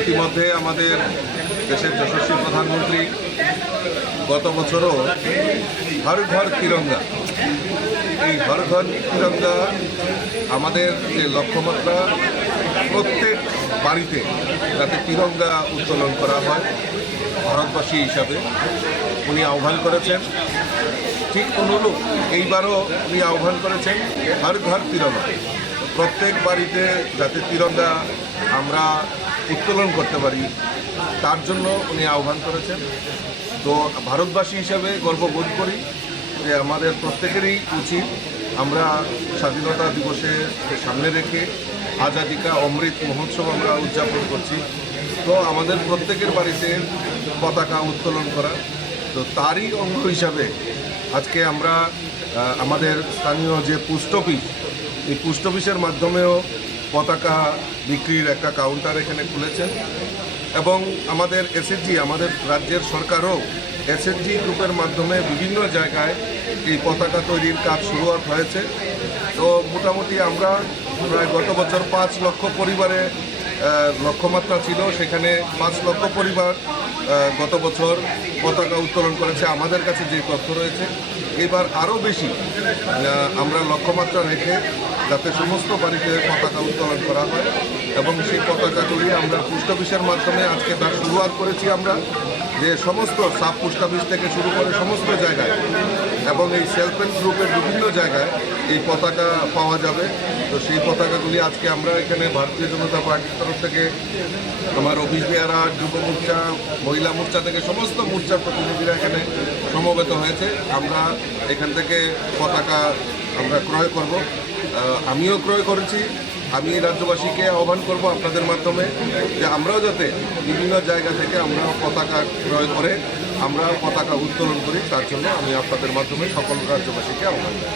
ইতিমধ্যে আমাদের দেশের যশস্বী প্রধানমন্ত্রী গত বছরও হর ঘর তিরঙ্গা, এই হর ঘর তিরঙ্গা আমাদের যে লক্ষ্যমাত্রা, প্রত্যেক বাড়িতে যাতে তিরঙ্গা উত্তোলন করা হয় ভারতবাসী হিসাবে উনি আহ্বান করেছেন। ঠিক অনুরূপ এইবারও উনি আহ্বান করেছেন হর ঘর তিরঙ্গা, প্রত্যেক বাড়িতে যাতে তিরঙ্গা আমরা উত্তোলন করতে পারি তার জন্য উনি আহ্বান করেছেন। তো ভারতবাসী হিসাবে গর্ববোধ করি যে আমাদের প্রত্যেকেরই উচিত আমরা স্বাধীনতা দিবসে সামনে রেখে আজাদি কা অমৃত মহোৎসব আমরা উদযাপন করছি। তো আমাদের প্রত্যেকের বাড়িতে পতাকা উত্তোলন করা, তো তারই অঙ্গ হিসাবে আজকে আমরা আমাদের স্থানীয় যে পোস্ট অফিস, এই পোস্ট অফিসের মাধ্যমেও পতাকা বিক্রির একটা কাউন্টার এখানে খুলেছেন এবং আমাদের এসএসজি, আমাদের রাজ্যের সরকারও এসএসজি গ্রুপের মাধ্যমে বিভিন্ন জায়গায় এই পতাকা তৈরির কাজ শুরুয়াত হয়েছে। তো মোটামুটি আমরা প্রায় গত বছর 5 লক্ষ পরিবারে লক্ষ্যমাত্রা ছিল, সেখানে 5 লক্ষ পরিবার গত বছর পতাকা উত্তোলন করেছে। আমাদের কাছে যে তথ্য রয়েছে এবার আরও বেশি আমরা লক্ষ্যমাত্রা রেখে যাতে সমস্ত বাড়িতে পতাকা উত্তোলন করা হয় এবং সেই পতাকাগুলি আমরা পোস্ট অফিসের মাধ্যমে আজকে তার শুরুয়াত করেছি আমরা, যে সমস্ত সাব পোস্ট অফিস থেকে শুরু করে সমস্ত জায়গায় এবং এই সেলফ হেল্প গ্রুপের বিভিন্ন জায়গায় এই পতাকা পাওয়া যাবে। তো সেই পতাকাগুলি আজকে আমরা এখানে ভারতীয় জনতা পার্টির তরফ থেকে আমার অফিস বেয়ারা, যুব মোর্চা, মহিলা মোর্চা থেকে সমস্ত মোর্চার প্রতিনিধিরা এখানে সমবেত হয়েছে। আমরা এখান থেকে পতাকা আমরা ক্রয় করব, আমিও ক্রয় করেছি। আমি রাজ্যবাসীকে আহ্বান করব আপনাদের মাধ্যমে যে আমরাও যাতে বিভিন্ন জায়গা থেকে আমরা পতাকা ক্রয় করে আমরা পতাকা উত্তোলন করি, তার জন্য আমি আপনাদের মাধ্যমে সকল রাজ্যবাসীকে আহ্বান করব।